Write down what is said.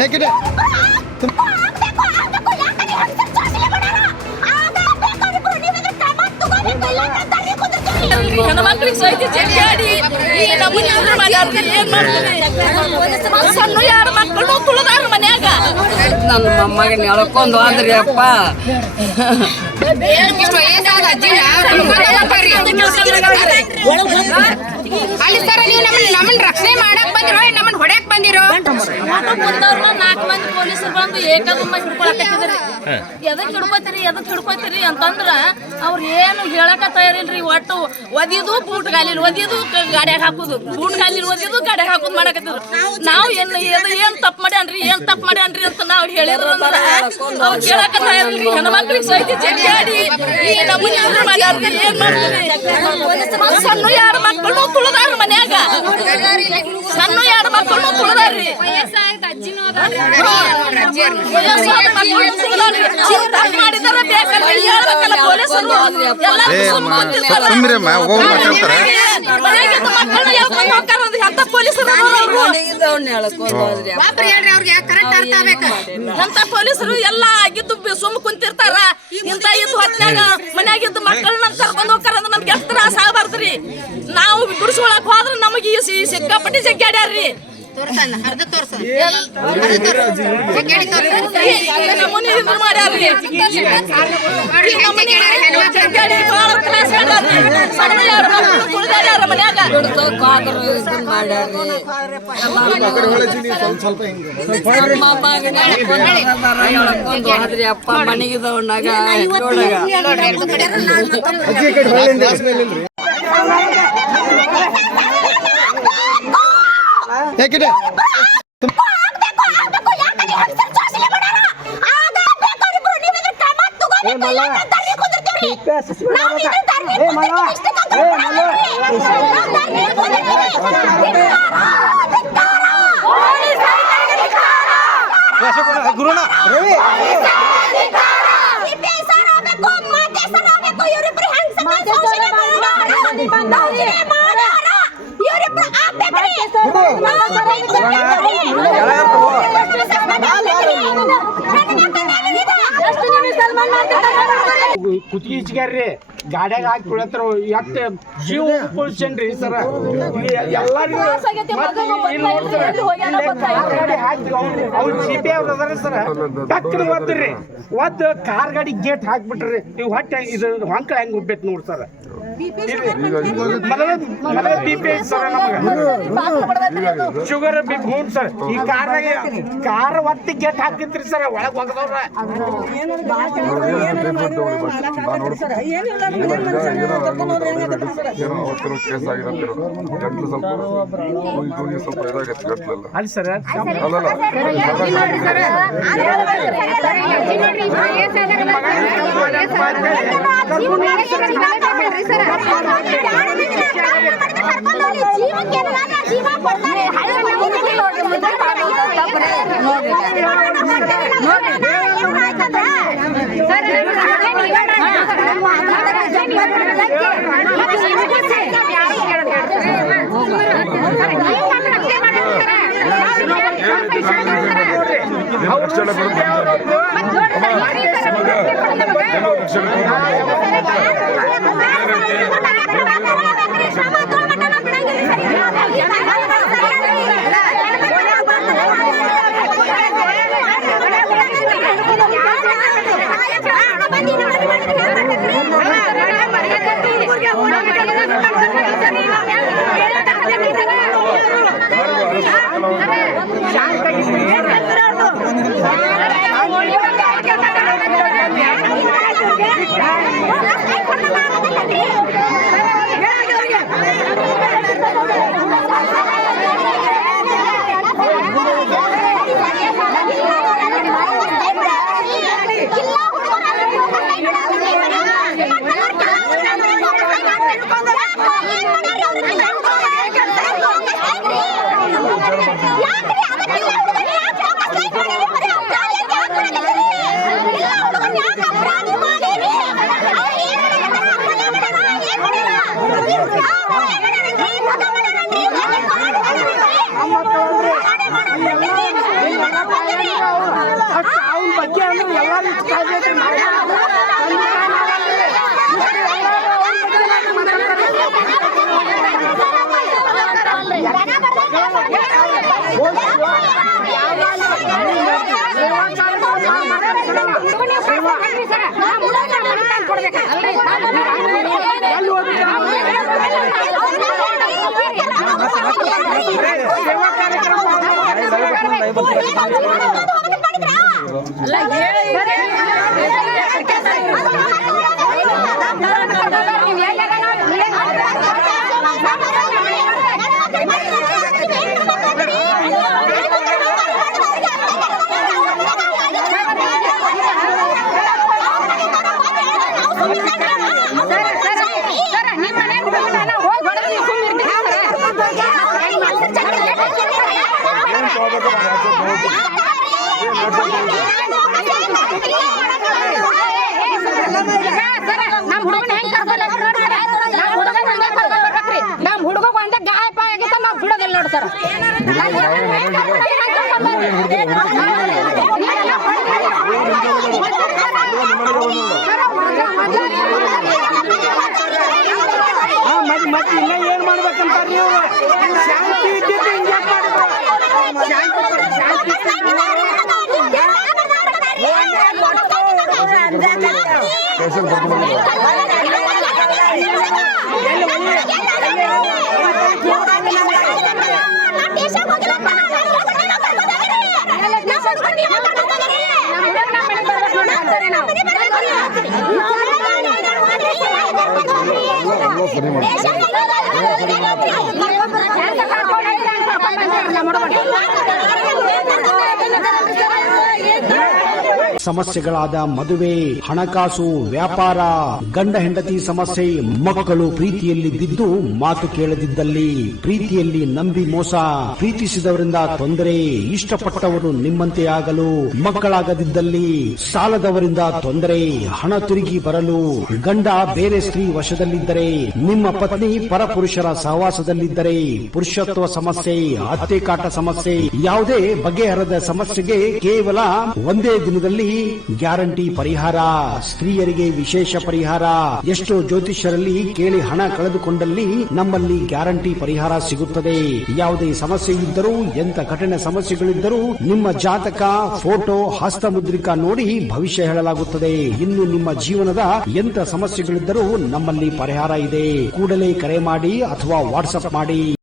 ಯಾಕೆ ಹೆಣ್ಮಕ್ಳಿಗೆ ಸಹಿತ ಜಗ್ಗಾಡಿ ಸಣ್ಣ ಯಾರು ಮಕ್ಕಳು ತುಳಿದಾರ ಮನ್ಯಾಗ ನನ್ನ ಮೊಮ್ಮಗನ ಎಳ್ಕೊಂಡು ಆದ್ರಿ ಅಪ್ಪ ಅಲ್ಲಿ ಸರ ನೀವು ನಮ್ಮನ್ನ ರಕ್ಷಣೆ ಮಾಡಕ್ ಬಂದಿರೋ ನಮ್ಮನ್ನ ಹೊಡ್ಯಾಕ್ ಬಂದಿರೋ ಬಂದವ್ರು 4 ಮಂದಿ ಪೊಲೀಸರು ಬಂದು ಏಕದಮ್ಮ ಹಿಡ್ಕೊಳಕತ್ತಿದ್ರಿ ಎದಕ್ ಹಿಡ್ಕೊತೀರಿ ಅಂತಂದ್ರ ಅವ್ರು ಏನು ಹೇಳಕ ತಯಾರಿಲ್ರಿ. ಒಟ್ಟು ಒದಿದು ಬೂಟ್ ಗಾಲಿಲ್ ಒದಿದು ಗಾಡ್ಯಾಗ ಹಾಕುದು, ಬೂಟ್ ಗಾಲಿಲ್ ಒದಿದು ಗಾಡ್ಯಾಗ ಹಾಕುದು ಮಾಡಕತ್ತಿದ್ರು. ನಾವು ಏನ್ ತಪ್ಪು ಮಾಡ್ಯಾನ್ರಿ ಅಂತ ನಾವು ಹೇಳಿದ್ರು ಅಂದ್ರೆ ಅವ್ರು ಕೇಳಕ ತಯಾರಿಲ್ರಿ. ಹೆಣ್ಮಕ್ಳಿಗೆ ಸಹಿತ ಜಗ್ಗಾಡಿ ನಮ್ಮನ್ನ ಮಾಡ್ಯಾರ್ರಿ. ಏನ್ ಮಾಡ್ತೀರಿ? ಸಣ್ಣ 2 ಮಕ್ಕಳು ತುಳಿದಾರ ಮನ್ಯಾಗ, ಸಣ್ಣ 2 ಮಕ್ಕಳು ತುಳಿದಾರ್ರಿ. ಮಾಡಿದಾರ ಬೇಕಲ್ಲ ಹೇಳ್ಬೇಕಲ್ಲ ಪೊಲೀಸರು. ಮಕ್ಕಳನ್ನ ಹೇಳ್ಕೊಂಡು ಹೋಗ್ತಾರ ಅಂತ ಪೊಲೀಸರು. ಅಂತ ಪೊಲೀಸರು ಎಲ್ಲ ಆಗಿದ್ದು ಸುಮ್ಮ ಕುಂತಿರ್ತಾರ. ಇಂತ ಇದ್ದು ಹೊತ್ನ್ಯಾಗ ಮನ್ಯಾಗಿದ್ದು ಮಕ್ಕಳನ್ನ ಕರ್ಕೊಂಡು ಹೋಗ್ತಾರ ಅಂದ್ರೆ ನಮ್ಗೆ ಎಷ್ಟು ತ್ರಾಸ ಆಗಬಾರ್ದ್ರಿ. ನಾವು ಬಿಡಿಸ್ಕೊಳಕ್ ಹೋದ್ರೆ ನಮಗೆ ಸಿಕ್ಕಾಪಟ್ಟಿ ಜಗ್ಗಾಡ್ಯಾರ್ರಿ. ಅಪ್ಪ ಮನೆಗಿದವನಾಗ ಯಾಕೆ ಗುರುಣ ಕುತ್ತಿಗೆ ಇಚ್ಚ್ಯಾರ್ರಿ ಗಾಡ್ಯಾಗ ಹಾಕಿ ಕುಳತ್ರ ಎಷ್ಟ ಜೀವ ಉಳ್ಸೇನ್ರಿ ಸರ. ಎಲ್ಲರಿಗೂ ಅವ್ರು ಸಿಪಿ ಅವ್ರು ಅದಾರ ಸರ. ಟಕ್ಕನ ಒದ್ರಿ ಒದ್ದು ಕಾರ್ ಗಾಡಿ ಗೇಟ್ ಹಾಕ್ಬಿಟ್ರಿ. ನೀವು ಹೊಟ್ಟೆ ಇದು ಹೊಂಕಳ ಹೆಂಗ್ ಉಬ್ಬೇತ್ ನೋಡ್ ಸರ. ಮೊದಲ ಬಿಪಿ ಐತಿ ಸರ ನಮಗ, ಶುಗರ್ ಬಿಪಿ. ಹ್ಞೂ ಸರ್. ಈ ಕಾರ್ ಒತ್ತಿ ಗೇಟ್ ಹಾಕಿದ್ರಿ ಸರ. ಒಳಗ್ ಹೋಗದವ್ರ ಅಲ್ಲಿ ಸರ್. ನಮ್ ಹುಡುಗನ ಹೆಂಗ್ ನಮ್ ಹುಡುಗ ಒಂದ ಗಾಯಪ ಆಗಿತ್ತ ನಾವ್ ಬಿಡೋದಿಲ್ಲ ನೋಡಿ ಸರ್. ಮತ್ತೆ ಇನ್ನ ಏನ್ ಮಾಡ್ಬೇಕಂತ ನೀವು ಶಾಂತಿ ಇದ್ದಿದ್ದು ಹಿಂಗೆ ಮಾಡಿದ್ರು. ಸಮಸ್ಯೆಗಳಾದ ಮದುವೆ, ಹಣಕಾಸು, ವ್ಯಾಪಾರ, ಗಂಡ ಹೆಂಡತಿ ಸಮಸ್ಯೆ, ಮಕ್ಕಳು ಪ್ರೀತಿಯಲ್ಲಿ ಬಿದ್ದು ಮಾತು ಕೇಳದಿದ್ದಲ್ಲಿ, ಪ್ರೀತಿಯಲ್ಲಿ ನಂಬಿ ಮೋಸ, ಪ್ರೀತಿಸಿದವರಿಂದ ತೊಂದರೆ, ಇಷ್ಟಪಟ್ಟವರು ನಿಮ್ಮಂತೆ ಆಗಲು ಮಕ್ಕಳಾಗದಿದ್ದಲ್ಲಿ, ಸಾಲದವರಿಂದ ತೊಂದರೆ, ಹಣ ತಿರುಗಿ ಬರಲು, ಗಂಡ ಬೇರೆ ಸ್ತ್ರೀ ವಶದಲ್ಲಿದ್ದರೆ, ನಿಮ್ಮ ಪತ್ನಿ ಪರಪುರುಷರ ಸಹವಾಸದಲ್ಲಿದ್ದರೆ, ಪುರುಷತ್ವ ಸಮಸ್ಯೆ, ಅತ್ತೆ ಕಾಟ ಸಮಸ್ಯೆ, ಯಾವುದೇ ಬಗೆಹರದ ಸಮಸ್ಯೆಗೆ ಕೇವಲ ಒಂದೇ ದಿನದಲ್ಲಿ ಗ್ಯಾರಂಟಿ ಪರಿಹಾರ. ಸ್ತ್ರೀಯರಿಗೆ ವಿಶೇಷ ಪರಿಹಾರ. ಎಷ್ಟೋ ಜ್ಯೋತಿಷ್ಯರಲ್ಲಿ ಕೇಳಿ ಹಣ ಕಳೆದುಕೊಂಡಲ್ಲಿ ನಮ್ಮಲ್ಲಿ ಗ್ಯಾರಂಟಿ ಪರಿಹಾರ ಸಿಗುತ್ತದೆ. ಯಾವುದೇ ಸಮಸ್ಯೆ ಇದ್ದರೂ, ಎಂತ ಕಠಿಣ ಸಮಸ್ಯೆಗಳಿದ್ದರೂ ನಿಮ್ಮ ಜಾತಕ, ಫೋಟೋ, ಹಸ್ತಮುದ್ರಿಕಾ ನೋಡಿ ಭವಿಷ್ಯ ಹೇಳಲಾಗುತ್ತದೆ. ಇನ್ನು ನಿಮ್ಮ ಜೀವನದ ಎಂತ ಸಮಸ್ಯೆಗಳಿದ್ದರೂ ನಮ್ಮಲ್ಲಿ ಪರಿಹಾರ ಇದೆ. ಕೂಡಲೇ ಕರೆ ಮಾಡಿ ಅಥವಾ ವಾಟ್ಸ್ಆಪ್ ಮಾಡಿ.